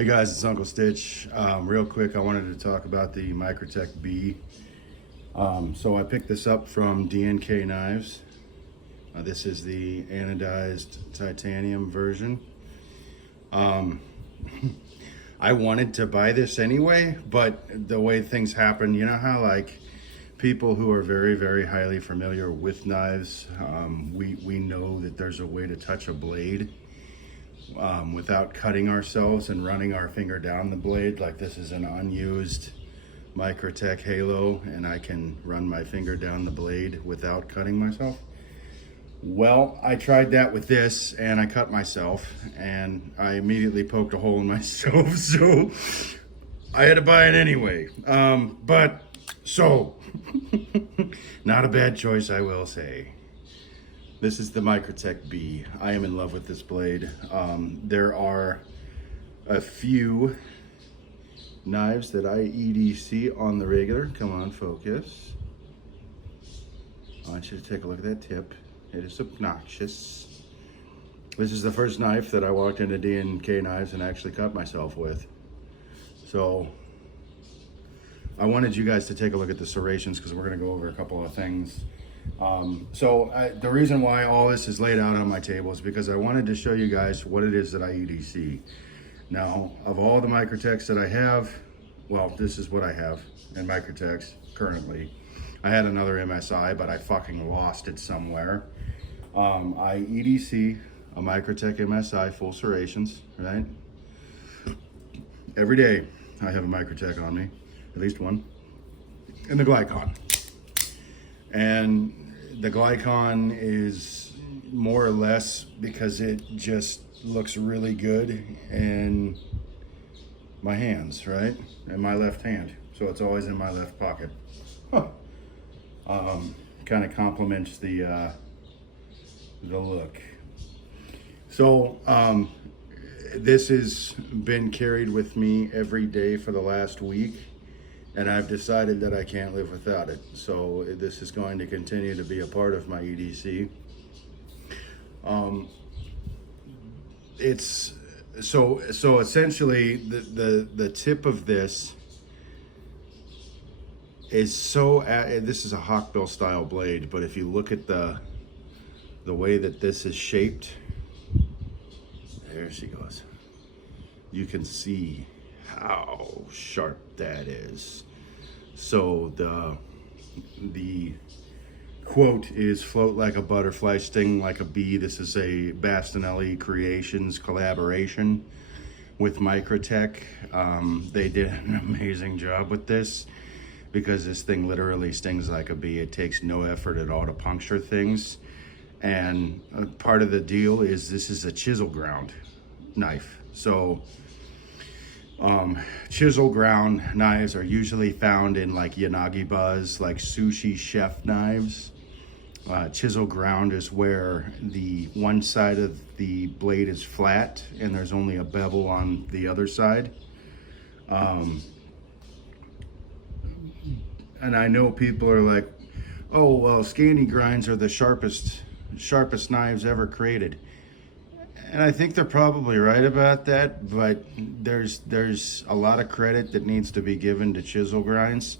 Hey guys, it's Uncle Stitch. Real quick, I wanted to talk about the Microtech BEE. So I picked this up from DNK Knives. This is the anodized titanium version. I wanted to buy this anyway, but the way things happen, you know how like people who are very, very highly familiar with knives, we know that there's a way to touch a blade without cutting ourselves and running our finger down the blade. Like this is an unused Microtech Halo and I can run my finger down the blade without cutting myself. Well, I tried that with this and I cut myself and I immediately poked a hole in myself, so I had to buy it anyway. Not a bad choice, I will say. This is the Microtech BEE. I am in love with this blade. There are a few knives that I EDC on the regular. Come on, focus. I want you to take a look at that tip. It is obnoxious. This is the first knife that I walked into DNK Knives and actually cut myself with. So I wanted you guys to take a look at the serrations because we're gonna go over a couple of things. The reason why all this is laid out on my table is because I wanted to show you guys what it is that I EDC. Now, of all the Microtechs that I have, well, this is what I have in Microtechs currently. I had another MSI, but I fucking lost it somewhere. I EDC a Microtech MSI full serrations, right? Every day I have a Microtech on me, at least one, and the Glycon. And the Glycon is more or less because it just looks really good in my hands, right? In my left hand. So it's always in my left pocket. Huh. Kind of complements the look. So this has been carried with me every day for the last week. And I've decided that I can't live without it. So this is going to continue to be a part of my EDC. So essentially the tip of this is this is a hawkbill style blade, but if you look at the way that this is shaped, there she goes. You can see how sharp that is. So the quote is "float like a butterfly, sting like a bee." This is a Bastinelli Creations collaboration with Microtech. They did an amazing job with this because this thing literally stings like a bee. It takes no effort at all to puncture things. And part of the deal is this is a chisel ground knife. So chisel ground knives are usually found in like Yanagi Buzz, like sushi chef knives. Chisel ground is where the one side of the blade is flat and there's only a bevel on the other side. And I know people are like, oh, well, Scandi grinds are the sharpest knives ever created. And I think they're probably right about that, but there's a lot of credit that needs to be given to chisel grinds.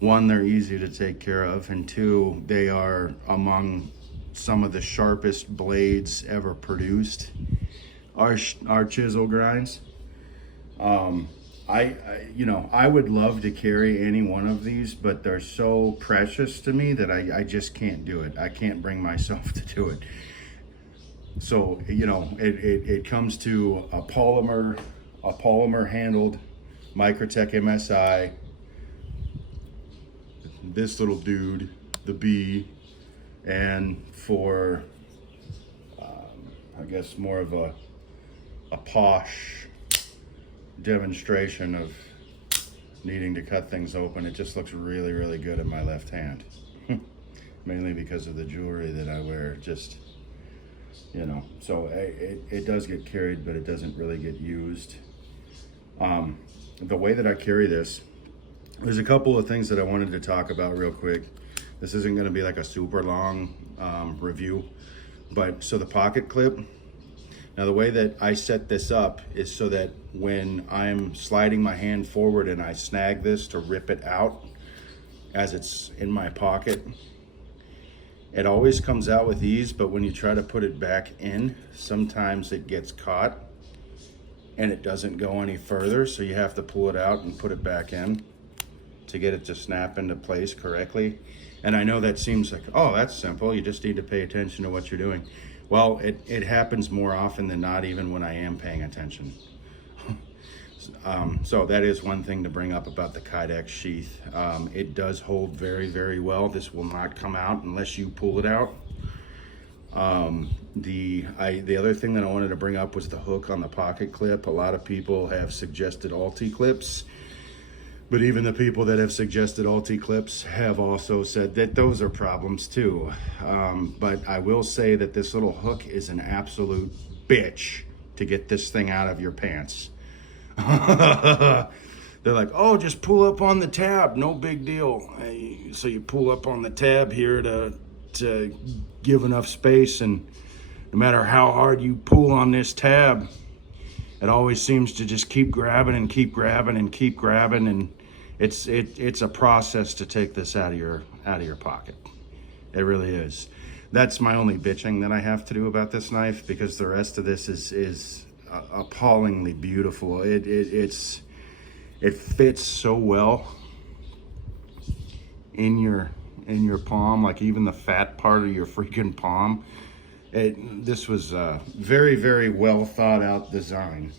One, they're easy to take care of, and two, they are among some of the sharpest blades ever produced. Our chisel grinds. I would love to carry any one of these, but they're so precious to me that I just can't do it. I can't bring myself to do it. So, it comes to a polymer handled Microtech MSI, this little dude, the BEE, and for, I guess more of a posh demonstration of needing to cut things open. It just looks really, really good in my left hand. Mainly because of the jewelry that I wear, so it does get carried, but it doesn't really get used. The way that I carry this, there's a couple of things that I wanted to talk about real quick. This isn't going to be like a super long review, but so the pocket clip, Now the way that I set this up is so that when I'm sliding my hand forward and I snag this to rip it out as it's in my pocket, it always comes out with ease, but when you try to put it back in, sometimes it gets caught and it doesn't go any further, so you have to pull it out and put it back in to get it to snap into place correctly. And I know that seems like, oh, that's simple, you just need to pay attention to what you're doing. Well, it happens more often than not, even when I am paying attention. So that is one thing to bring up about the Kydex sheath. It does hold very, very well. This will not come out unless you pull it out. The other thing that I wanted to bring up was the hook on the pocket clip. A lot of people have suggested Alti clips, but even the people that have suggested Alti clips have also said that those are problems too. But I will say that this little hook is an absolute bitch to get this thing out of your pants. They're like, oh, just pull up on the tab, no big deal. So you pull up on the tab here to give enough space, and no matter how hard you pull on this tab, it always seems to just keep grabbing and keep grabbing and keep grabbing, and it's a process to take this out of your pocket. It really is. That's my only bitching that I have to do about this knife, because the rest of this is appallingly beautiful. It fits so well in your palm, like even the fat part of your freaking palm. This was a very, very well thought out design.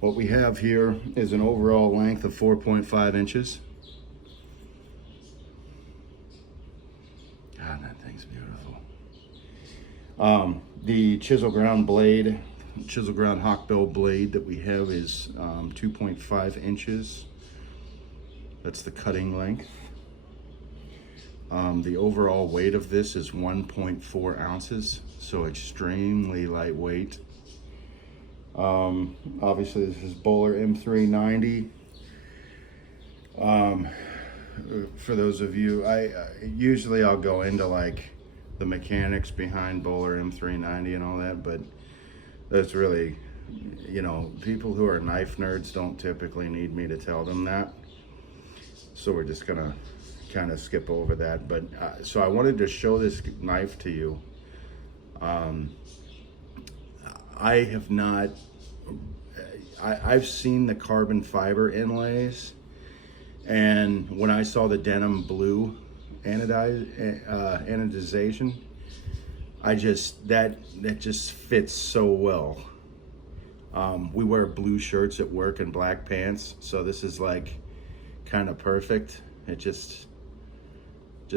What we have here is an overall length of 4.5 inches. God, that thing's beautiful. The chisel ground hawkbill blade that we have is 2.5 inches. That's the cutting length. The overall weight of this is 1.4 ounces, so extremely lightweight. Obviously this is Bowler M390. For those of you, usually I'll go into like the mechanics behind Bowler M390 and all that, but that's really, you know, people who are knife nerds don't typically need me to tell them that. So we're just gonna kind of skip over that. But so I wanted to show this knife to you. I've seen the carbon fiber inlays, and when I saw the denim blue anodization, that just fits so well. We wear blue shirts at work and black pants, so this is like kind of perfect. It just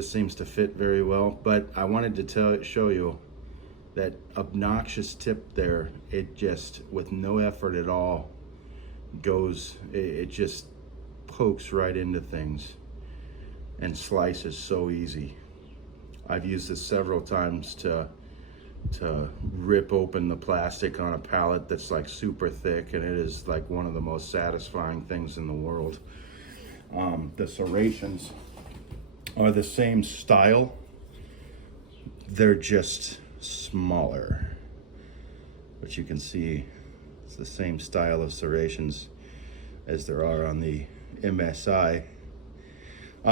seems to fit very well. But I wanted to show you that obnoxious tip there. It just, with no effort at all, goes, it just pokes right into things and slices so easy. I've used this several times to rip open the plastic on a pallet that's like super thick, and it is like one of the most satisfying things in the world. The serrations are the same style, they're just smaller, but you can see it's the same style of serrations as there are on the MSI.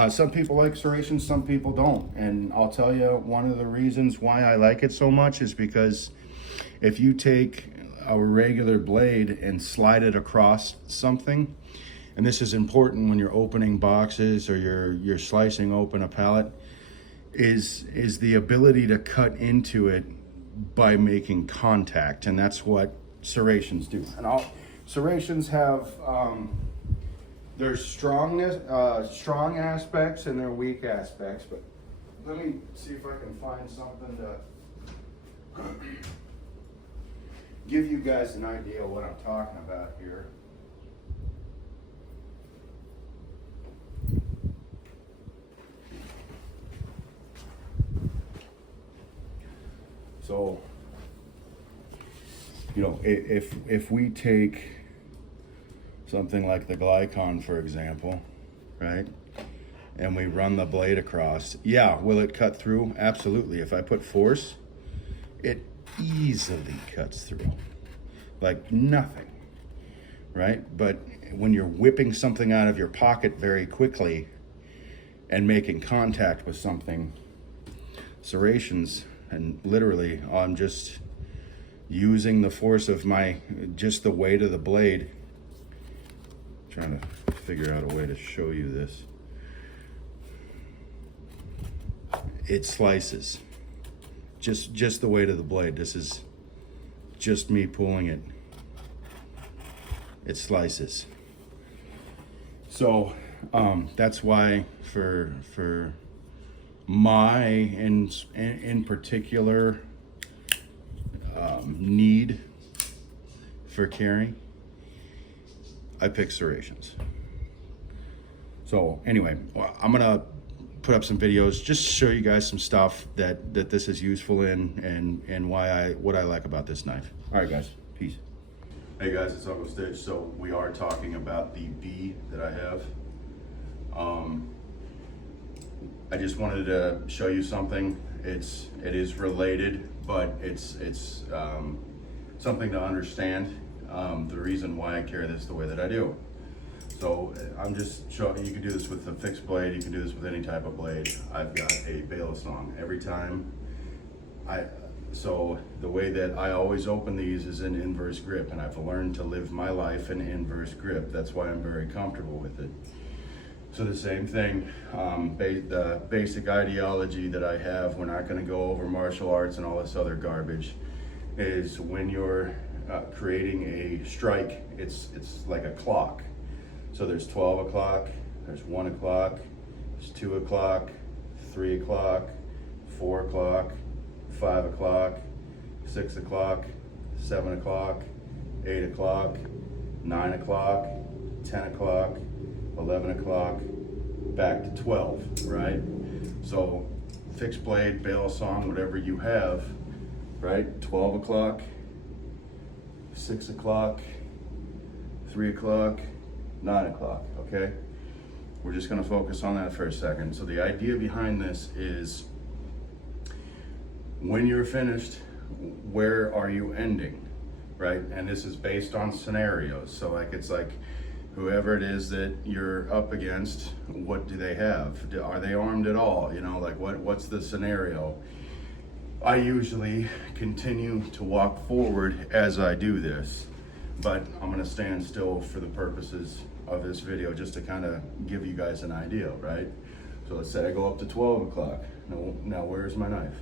Some people like serrations, some people don't, and I'll tell you one of the reasons why I like it so much is because if you take a regular blade and slide it across something, and this is important when you're opening boxes or you're slicing open a pallet, is the ability to cut into it by making contact, and that's what serrations do. And serrations have there's strong aspects and their weak aspects, but let me see if I can find something to give you guys an idea of what I'm talking about here. So, you know, if we take something like the Glycon, for example, right, and we run the blade across, yeah, will it cut through? Absolutely. If I put force, it easily cuts through. like nothing, right? But when you're whipping something out of your pocket very quickly and making contact with something, serrations, and literally I'm just using the force of just the weight of the blade. I'm trying to figure out a way to show you this. It slices. Just the weight of the blade. This is just me pulling it. It slices. So that's why for my in particular need for carrying, I pick serrations. So anyway, I'm gonna put up some videos just to show you guys some stuff that this is useful in, and what I like about this knife. All right, guys, peace. Hey guys, it's Uncle Stitch. So we are talking about the BEE that I have. I just wanted to show you something. It is related, but it's something to understand the reason why I carry this the way that I do. So I'm just showing, you can do this with a fixed blade, you can do this with any type of blade. I've got a bail song. Every time so the way that I always open these is in inverse grip, and I've learned to live my life in inverse grip. That's why I'm very comfortable with it. So the same thing, the basic ideology that I have, we're not gonna go over martial arts and all this other garbage, is when you're creating a strike, it's like a clock. So there's 12 o'clock, there's 1 o'clock, there's 2 o'clock, 3 o'clock, 4 o'clock, 5 o'clock, 6 o'clock, 7 o'clock, 8 o'clock, 9 o'clock, 10 o'clock, 11 o'clock, back to 12, right? So fixed blade, bail song, whatever you have, right? 12 o'clock, 6 o'clock, 3 o'clock, 9 o'clock, okay? We're just gonna focus on that for a second. So the idea behind this is, when you're finished, where are you ending, right? And this is based on scenarios. So like, it's like, whoever it is that you're up against, what do they have? Are they armed at all? You know, like what's the scenario? I usually continue to walk forward as I do this, but I'm gonna stand still for the purposes of this video, just to kind of give you guys an idea, right? So let's say I go up to 12 o'clock. Now where's my knife?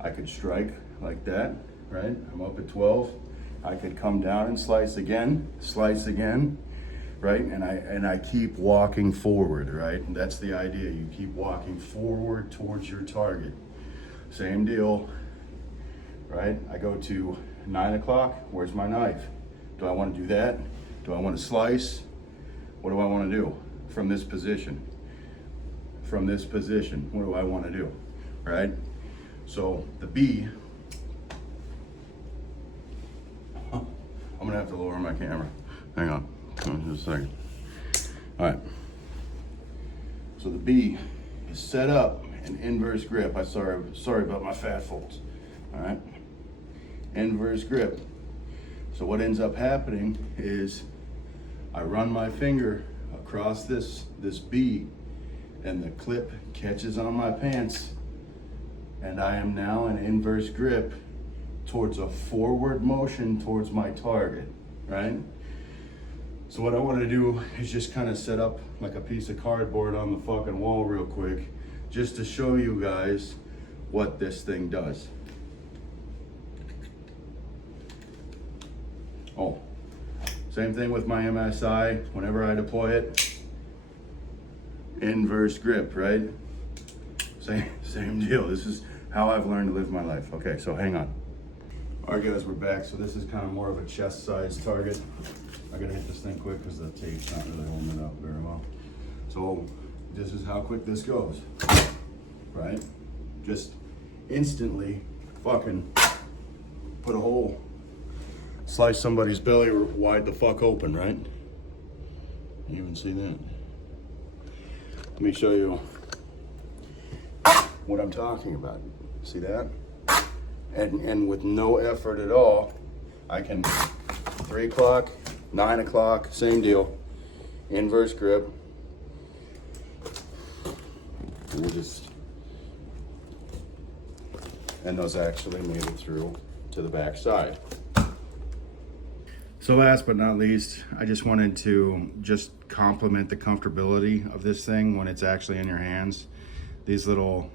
I could strike like that, right? I'm up at 12. I could come down and slice again, right? And I keep walking forward, right? And that's the idea. You keep walking forward towards your target. Same deal, right? I go to 9 o'clock. Where's my knife? Do I want to do that? Do I want to slice? What do I want to do from this position? From this position, what do I want to do, right? So the BEE, I'm gonna have to lower my camera. Hang on, just a second. All right. So the BEE is set up in inverse grip. Sorry about my fat folds. All right, inverse grip. So what ends up happening is I run my finger across this BEE, and the clip catches on my pants, and I am now in inverse grip towards a forward motion towards my target, right? So what I want to do is just kind of set up like a piece of cardboard on the fucking wall real quick, just to show you guys what this thing does. Oh, same thing with my MSI. Whenever I deploy it, inverse grip, right? Same deal. This is how I've learned to live my life. Okay, so hang on. All right, guys, we're back. So this is kind of more of a chest size target. I gotta hit this thing quick because the tape's not really holding it up very well. So this is how quick this goes, right? Just instantly fucking put a hole, slice somebody's belly wide the fuck open, right? You even see that? Let me show you what I'm talking about. See that? And with no effort at all, I can 3 o'clock, 9 o'clock, same deal. Inverse grip. We'll just, and those actually made it through to the back side. So last but not least, I just wanted to just compliment the comfortability of this thing when it's actually in your hands. These little,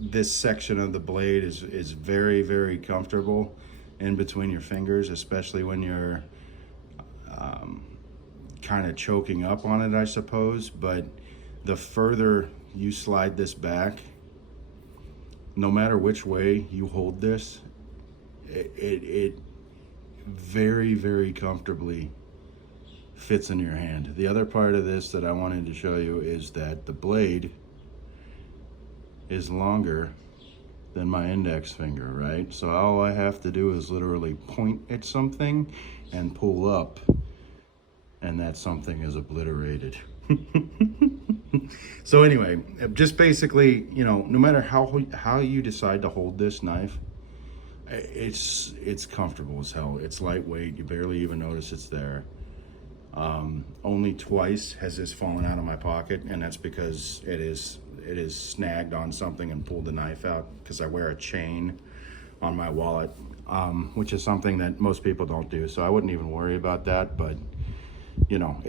this section of the blade is very, very comfortable in between your fingers, especially when you're kind of choking up on it, I suppose. But the further you slide this back, no matter which way you hold this, it very, very comfortably fits in your hand. The other part of this that I wanted to show you is that the blade is longer than my index finger, right? So all I have to do is literally point at something and pull up, and that something is obliterated. So anyway, just basically, you know, no matter how you decide to hold this knife, it's comfortable as hell. It's lightweight. You barely even notice it's there. Only twice has this fallen out of my pocket, and that's because it is snagged on something and pulled the knife out, because I wear a chain on my wallet, which is something that most people don't do. So I wouldn't even worry about that. But you know,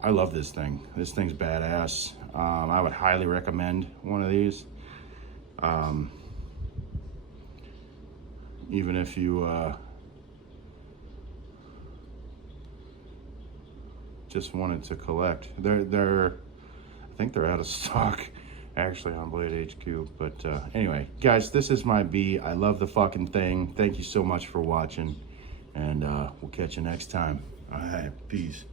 I love this thing. This thing's badass. I would highly recommend one of these. Even if you just wanted to collect. I think they're out of stock actually on Blade HQ. But anyway, guys, this is my BEE. I love the fucking thing. Thank you so much for watching, and we'll catch you next time. All right, peace.